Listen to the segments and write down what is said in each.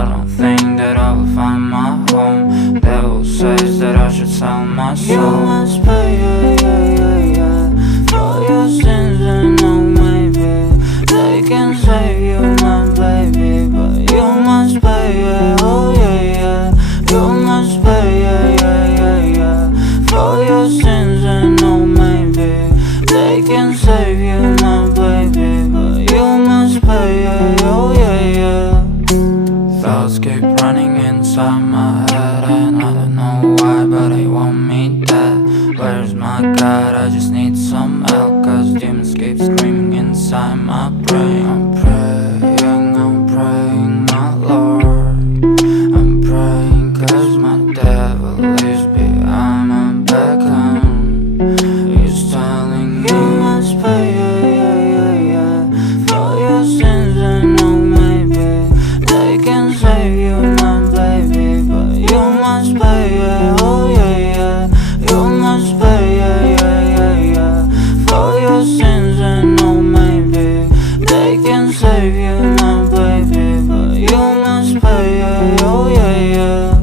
I don't think that I will find my home. Devil says that I should sell my soul. You must pay, for your sins, and oh maybe they can save you, my baby, but you must pay, oh yeah. You must pay, for your sins, and oh maybe they can save you, my baby, but you must pay, oh yeah. Thoughts keep running inside my head, and I don't know why, but they want me dead. Where's my God? I just need some help, cause demons keep screaming inside my brain. I'm praying, my Lord. I'm praying cause my devil is behind my back home. He's telling me you must pay, for your sins, and oh maybe they can save you, my baby, but you must pay, oh yeah. You must pay, for your sins, and oh maybe they can save you, my baby, but you must pay, oh yeah.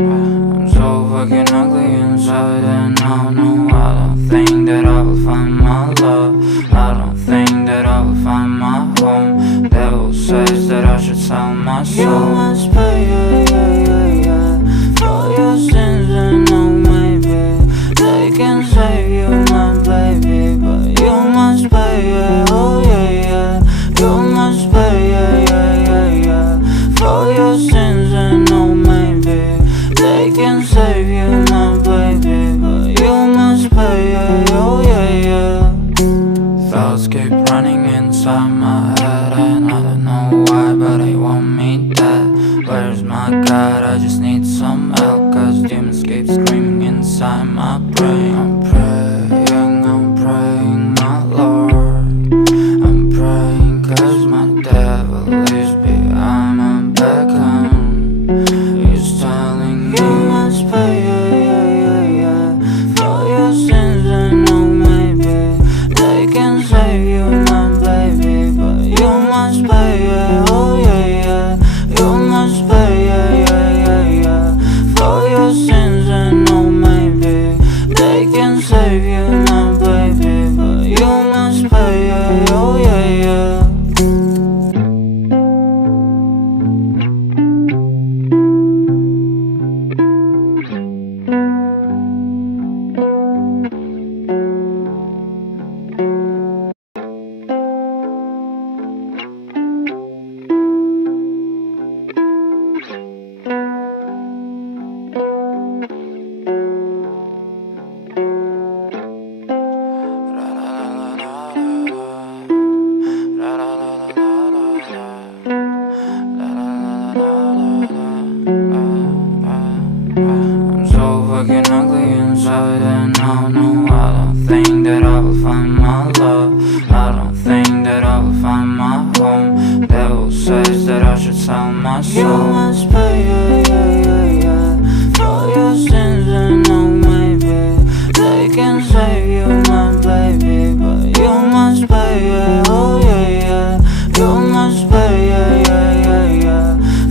I'm so fucking ugly inside, and I know I don't think that I will find my love. I don't think that I will find my home. Devil says that I should sell my soul. You must pay, for your sins, and oh maybe they can save you, my baby, but you must pay, oh yeah. You must pay, for your sins, and oh maybe they can save you, my baby, but you must pay, oh yeah. Thoughts keep running inside my head, and I don't know why, but they want me dead. Where's my God? I just need some help, cause demons keep screaming inside my brain. I'm praying, my Lord. I'm praying cause my devil is behind my back home. He's telling me you must pay, for your sins, and oh maybe they can save you, my baby, but you must pay, oh yeah. You must pay, for your sins, and oh maybe they can save you, my baby, but you must pay, oh yeah. I'm so fucking ugly inside, and I know I don't think that I will find my love. I don't think that I will find my home. Devil says that I should sell my soul. You must pay, for your sins, and oh maybe they can save you, my baby, but you must pay, oh yeah. You must pay,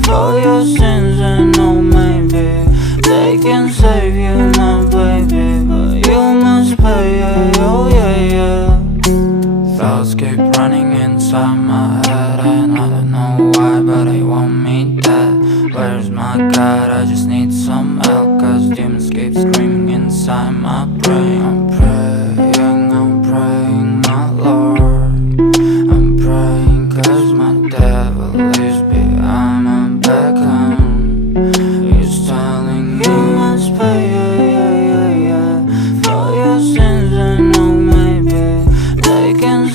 for your sins, and oh maybe they can save you, my baby, but you must pay, oh yeah. Thoughts keep running inside my head, and I don't know why, but they want me dead. Where's my God? I just need some help, cause demons keep screaming inside my brain. I'm praying, my Lord. I'm praying cause my devil is behind my back home. He's telling me you must pay, for your sins, and oh maybe they can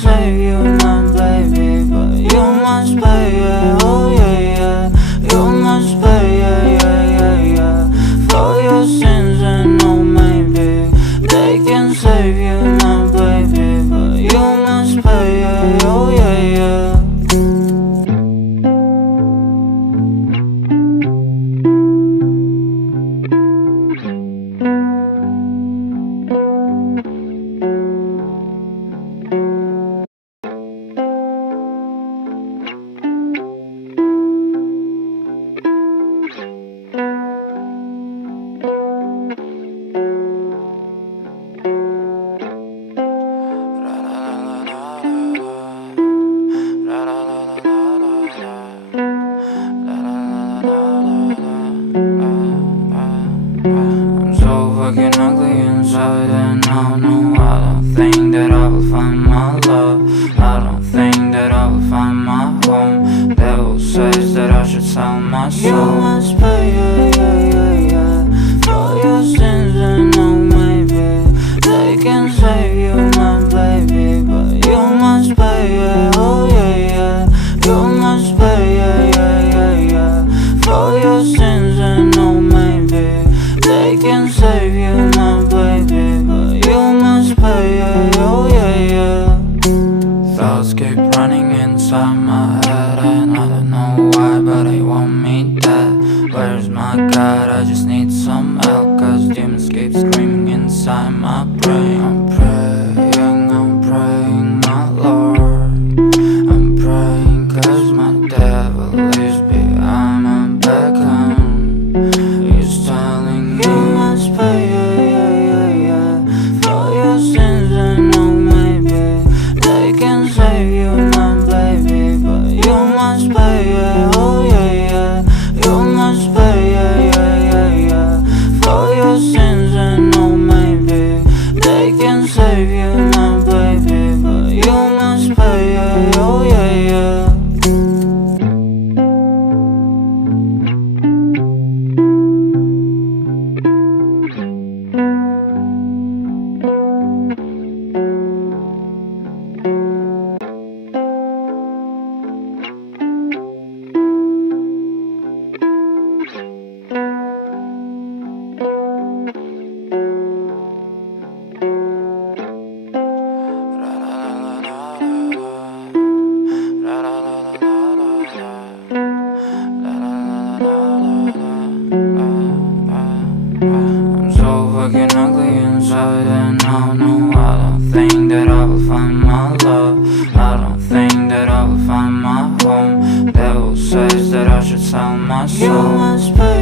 my love. I don't think that I will find my home. Devil says that I should sell my soul. You must pay,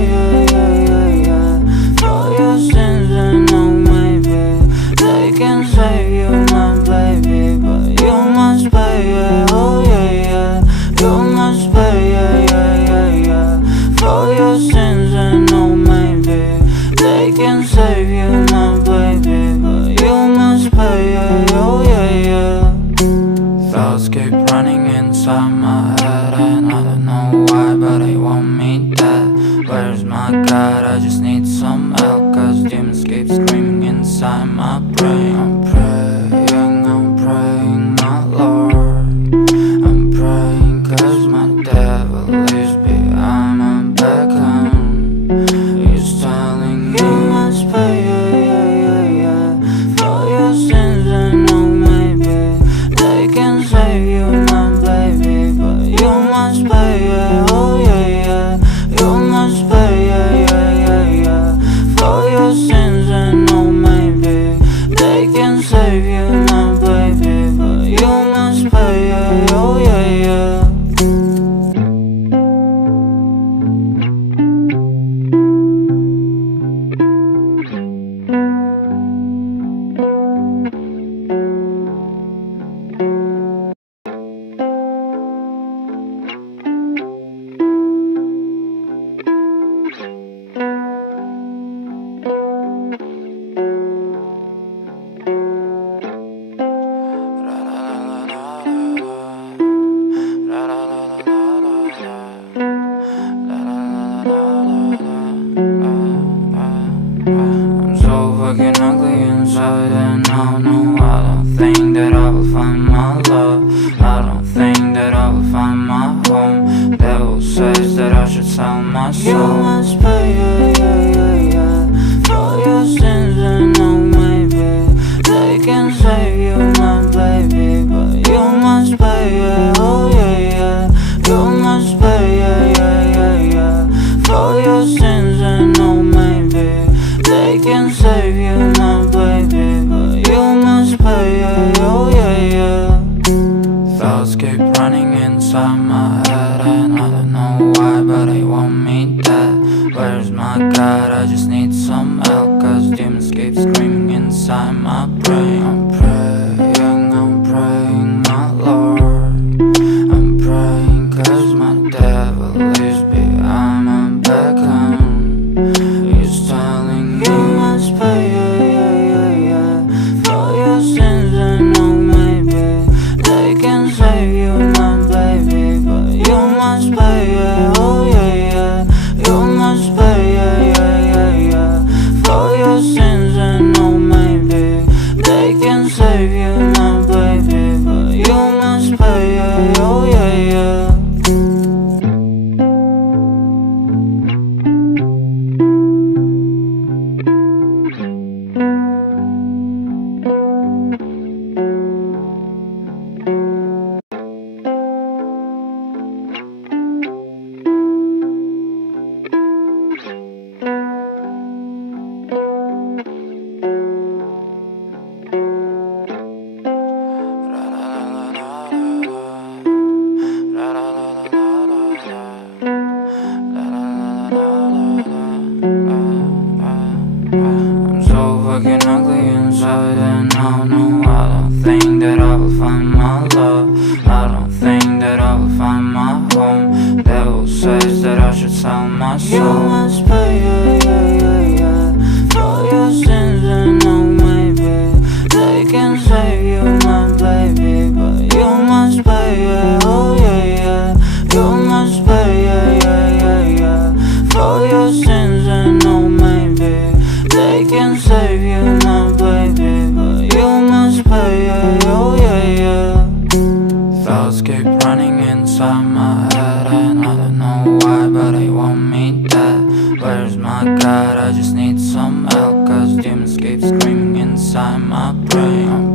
for your sins, and no, maybe they can save you, my baby, but you must pay, oh yeah. You must pay, for your sins, and no, maybe they can save you, my baby, but you must pay, oh yeah. Thoughts keep running inside my head, and I don't know why, but they want me dead. Where's my God? I just need some help, cause demons keep screaming inside my brain. I'm praying, my Lord. I'm praying cause my devil is behind my back, he's telling me you must pay, for your sins, and no, maybe they can save you, my baby, but you must pay, oh yeah. You must pay, for your sins, and no, maybe they can save you, my baby, but you must pay, oh yeah. I'm so fucking ugly inside, and I don't think that I will find my love. I don't think that I will find my home. Devil says that I should sell my soul. You must pay, for your sins, and no, maybe they can save you, my baby, but you must pay, oh yeah. You must pay, for your sins, and no, maybe they can save you, my baby, but you must pay, oh yeah. Thoughts keep running inside my head, and I don't know why, but they want me dead. Where's my God? I just need some help, cause demons keep screaming inside my brain. I'm praying, my Lord. I'm praying cause my devil is behind my back, he's telling me you must pay, for your sins, and no, maybe they can save you, my baby, but you must pay, oh yeah. You must pay, for your sins, and no, maybe they can save you, my baby, but you must pay, oh yeah. I'm so fucking ugly inside, and I don't think that I will find my love. I don't think that I will find my home. Devil says that I should sell my soul. You must pay, for your sins, and no, maybe they can save you, my baby, but you must pay, oh yeah. You must pay, for your sins, and no, maybe they can save you, my baby, but you must pay, oh yeah. Thoughts keep running inside my head, and I don't know why, but they want me dead. Where's my God? I just need some help, cause demons keep screaming inside my brain.